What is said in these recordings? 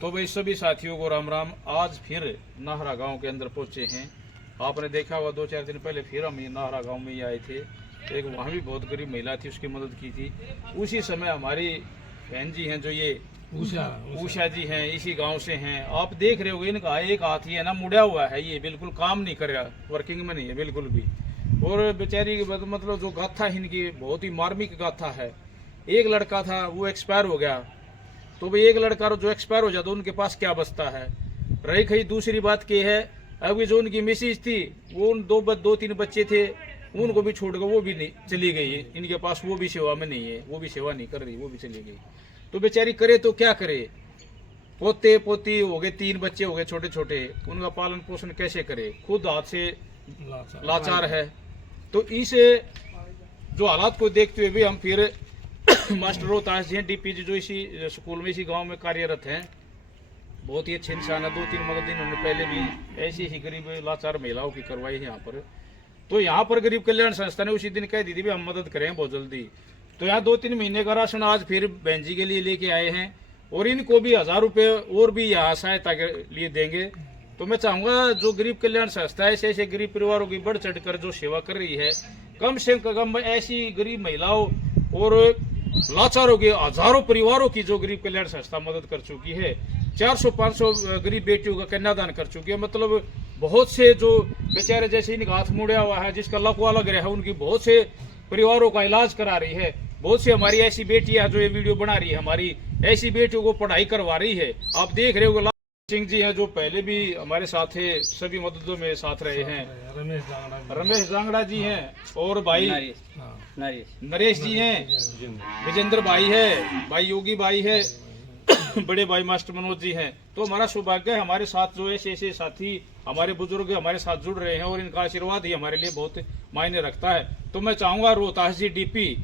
तो भाई सभी साथियों को राम राम। आज फिर नाहरा गांव के अंदर पहुंचे हैं। आपने देखा हुआ 2-4 दिन पहले फिर हम नाहरा गांव में ही आए थे। तो एक वहाँ भी बहुत गरीब महिला थी, उसकी मदद की थी। उसी समय हमारी बहन जी हैं जो ये उषा जी हैं, इसी गांव से हैं। आप देख रहे हो इनका एक हाथ ही है ना मुड़ा हुआ है, ये बिल्कुल काम नहीं कर रहा, वर्किंग में नहीं है बिल्कुल भी। और बेचारी की मतलब जो गाथा है इनकी बहुत ही मार्मिक गाथा है। एक लड़का था वो एक्सपायर हो गया, तो भाई एक लड़का जो एक्सपायर हो जाता उनके पास क्या बचता है। रही खई दूसरी बात क्या है, अभी जो उनकी मिसेज थी वो 2-3 बच्चे थे, उनको भी छोड़ कर वो भी नहीं चली गई। इनके पास वो भी सेवा में नहीं है, वो भी सेवा नहीं कर रही, वो भी चली गई। तो बेचारी करे तो क्या करे। पोते पोती हो गए, 3 बच्चे हो गए छोटे छोटे, उनका पालन पोषण कैसे करे, खुद हाथ से लाचार है। तो इस जो हालात को देखते हुए भी हम फिर मास्टर रोहतास जी हैं, डीपी जी जो इसी स्कूल में इसी गांव में कार्यरत हैं, बहुत ही अच्छे इंसान है। 2-3 मदद इन्होंने पहले भी ऐसी ही गरीब लाचार महिलाओं की करवाई है यहाँ पर। तो यहाँ पर गरीब कल्याण संस्था ने उसी दिन कह दी थी भी हम मदद करें बहुत जल्दी। तो यहाँ 2-3 महीने का राशन आज फिर बहन जी के लिए लेके आए हैं, और इनको भी 1000 रुपये और भी यहाँ सहायता के लिए देंगे। तो मैं चाहूँगा जो गरीब कल्याण संस्था है ऐसे गरीब परिवारों की बढ़ चढ़ कर जो सेवा कर रही है, कम से कम ऐसी गरीब महिलाओं और लाचारों के हजारों परिवारों की जो गरीब कल्याण संस्था मदद कर चुकी है। 400-500 गरीब बेटियों का कन्यादान कर चुकी है। मतलब बहुत से जो बेचारे जैसे इनका हाथ मुड़ा हुआ है, जिसका लकवा लग रहा है, उनकी बहुत से परिवारों का इलाज करा रही है। बहुत सी हमारी ऐसी बेटियां जो ये वीडियो बना रही है, हमारी ऐसी बेटियों को पढ़ाई करवा रही है। आप देख रहे हो सिंह जी हैं जो पहले भी हमारे साथ थे, सभी मददों में साथ रहे हैं। रमेश जांगड़ा जी हैं, और भाई नरेश जी हैं, विजेंद्र भाई है, भाई योगी भाई है, बड़े भाई मास्टर मनोज जी हैं। तो हमारा सौभाग्य है हमारे साथ जो ऐसे साथी हमारे बुजुर्ग हमारे साथ जुड़ रहे हैं, और इनका आशीर्वाद ही हमारे लिए बहुत मायने रखता है। तो मैं चाहूंगा रोहतास जी डीपी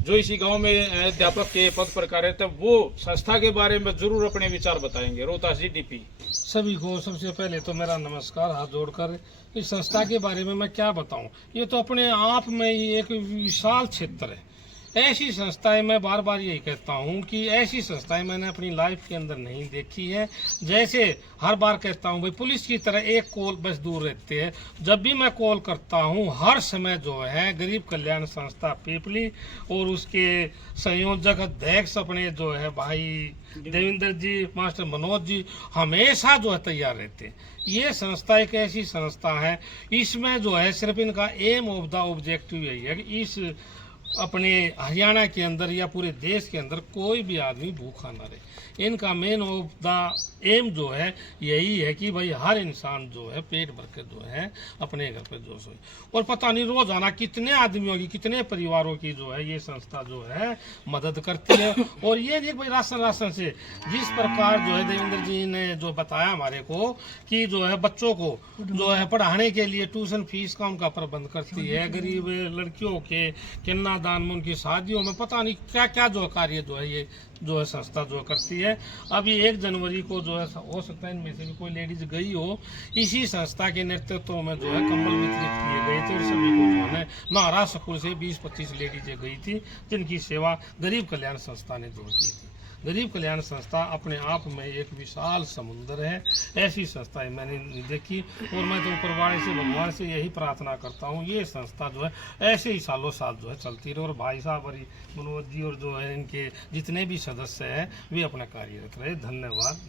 जो इसी गांव में अध्यापक के पद पर कार्यरत है, वो संस्था के बारे में जरूर अपने विचार बताएंगे। रोहतास जी डीपी। सभी को सबसे पहले तो मेरा नमस्कार, हाथ जोड़कर। इस संस्था के बारे में मैं क्या बताऊं, ये तो अपने आप में ही एक विशाल क्षेत्र है। ऐसी संस्थाएं, मैं बार बार यही कहता हूं कि ऐसी संस्थाएं मैंने अपनी लाइफ के अंदर नहीं देखी है। जैसे हर बार कहता हूं भाई, पुलिस की तरह एक कॉल बस दूर रहते हैं। जब भी मैं कॉल करता हूं, हर समय जो है गरीब कल्याण संस्था पीपली और उसके संयोजक अध्यक्ष अपने जो है भाई देवेंद्र जी, मास्टर मनोज जी, हमेशा जो है तैयार रहते हैं। ये संस्था एक ऐसी संस्था है, इसमें जो है सिर्फ इनका एम ऑफ द ऑब्जेक्टिव यही है कि इस अपने हरियाणा के अंदर या पूरे देश के अंदर कोई भी आदमी भूखा ना रहे। इनका मेन ऑफ द एम जो है यही है कि भाई हर इंसान जो है पेट भर के जो है अपने घर पे जो सोए। और पता नहीं रोजाना कितने आदमियों की, कितने परिवारों की जो है ये संस्था जो है मदद करती है। और ये देख भाई राशन से जिस प्रकार जो है देवेंद्र जी ने जो बताया हमारे को कि जो है बच्चों को जो है पढ़ाने के लिए ट्यूशन फीस का उनका प्रबंध करती है, गरीब लड़कियों के कन्यादान में, उनकी शादियों में, पता नहीं क्या क्या जो कार्य जो है ये जो है संस्था जो करती है। अभी 1 जनवरी को जो है हो सकता है इनमें से भी कोई लेडीज गई हो, इसी संस्था के नेतृत्व में जो है कंबल वितरित किए गए थे, और सभी को जो है नाहरा स्कूल से 20-25 लेडीजें गई थी, जिनकी सेवा गरीब कल्याण संस्था ने जो की थी। गरीब कल्याण संस्था अपने आप में एक विशाल समुद्र है। ऐसी संस्थाएं मैंने नहीं देखी, और मैं तो ऊपर वाले से, भगवान से यही प्रार्थना करता हूँ ये संस्था जो है ऐसे ही सालों साल जो है चलती रहे। और भाई साहब और मनोज जी और जो है इनके जितने भी सदस्य हैं वे अपना कार्यरत रहे। धन्यवाद,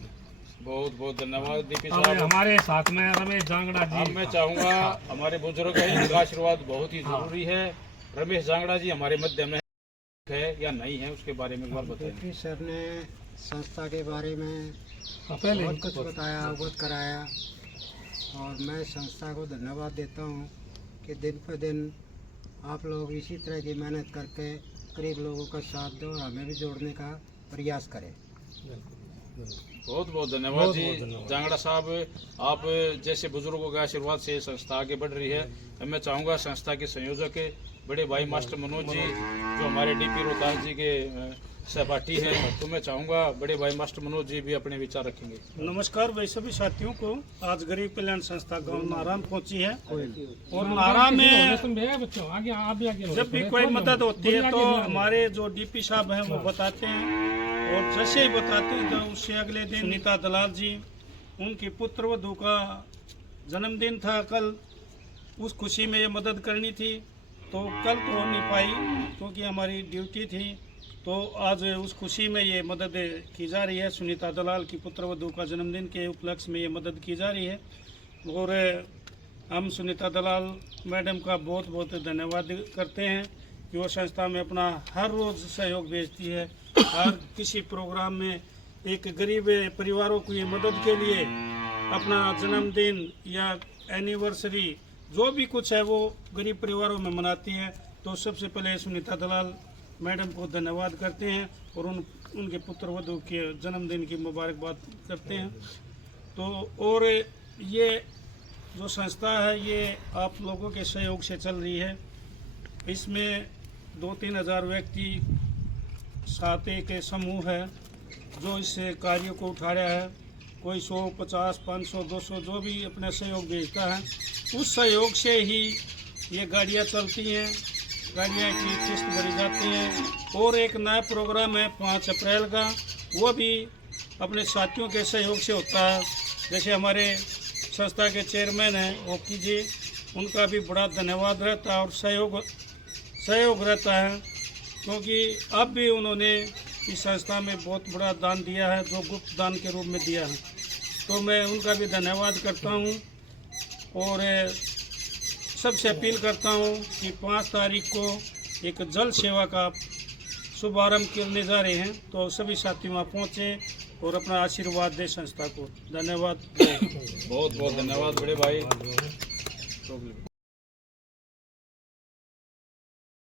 बहुत बहुत धन्यवाद डीपी साहब। हमारे साथ में रमेश जांगड़ा जी। अब मैं चाहूंगा हमारे बुजुर्ग हैं, इनका आशीर्वाद बहुत ही जरूरी है। रमेश जांगड़ा जी हमारे मध्य में है या नहीं है, उसके बारे में बताइए। सर ने संस्था के बारे में पहले बहुत कुछ बताया, अवगत कराया, और मैं संस्था को धन्यवाद देता हूँ कि दिन पर दिन आप लोग इसी तरह की मेहनत करके गरीब लोगों का साथ दो और हमें भी जोड़ने का प्रयास करें। बहुत बहुत धन्यवाद जी जांगड़ा साहब। आप जैसे बुजुर्गों के आशीर्वाद से संस्था आगे बढ़ रही है। मैं चाहूँगा संस्था के संयोजक बड़े भाई मास्टर मनोज जी जो हमारे डीपी रोहतास जी के सहपाठी हैं, तो मैं चाहूँगा बड़े भाई मास्टर मनोज जी भी अपने विचार रखेंगे। नमस्कार भाई सभी साथियों को। आज गरीब कल्याण संस्था गांव नाहरा में पहुंची है, और नाहरा में जब भी कोई मदद होती है तो हमारे जो डीपी साहब हैं वो बताते हैं, और जैसे ही बताते थे उससे अगले दिन सुनीता दलाल जी, उनकी पुत्र वधू का जन्मदिन था कल, उस खुशी में ये मदद करनी थी, तो कल तो हो नहीं पाई क्योंकि हमारी ड्यूटी थी, तो आज उस खुशी में ये मदद की जा रही है। सुनीता दलाल की पुत्र वधू का जन्मदिन के उपलक्ष्य में ये मदद की जा रही है और हम सुनीता दलाल मैडम का बहुत बहुत धन्यवाद करते हैं कि वो संस्था में अपना हर रोज़ सहयोग भेजती है। हर किसी प्रोग्राम में एक गरीब परिवारों को ये मदद के लिए अपना जन्मदिन या एनिवर्सरी जो भी कुछ है वो गरीब परिवारों में मनाती है। तो सबसे पहले सुनीता दलाल मैडम को धन्यवाद करते हैं और उनके पुत्र वधू के जन्मदिन की मुबारकबाद करते हैं। तो और ये जो संस्था है ये आप लोगों के सहयोग से चल रही है। इसमें 2-3 हज़ार व्यक्ति साथ एक समूह है जो इस कार्य को उठा रहा है। कोई 100, 50, 500, 200 जो भी अपना सहयोग भेजता है, उस सहयोग से ही ये गाड़ियाँ चलती हैं, गाड़ियाँ की किस्त भरी जाती हैं। और एक नया प्रोग्राम है 5 अप्रैल का, वो भी अपने साथियों के सहयोग से होता है। जैसे हमारे संस्था के चेयरमैन हैं ओकी जी, उनका भी बड़ा धन्यवाद रहता है और सहयोग रहता है, क्योंकि अब भी उन्होंने इस संस्था में बहुत बड़ा दान दिया है, जो गुप्त दान के रूप में दिया है। तो मैं उनका भी धन्यवाद करता हूँ और सबसे अपील करता हूँ कि 5 तारीख को एक जल सेवा का शुभारंभ करने जा रहे हैं, तो सभी साथी वहाँ पहुँचे और अपना आशीर्वाद दे संस्था को। धन्यवाद। बहुत बहुत धन्यवाद बड़े भाई।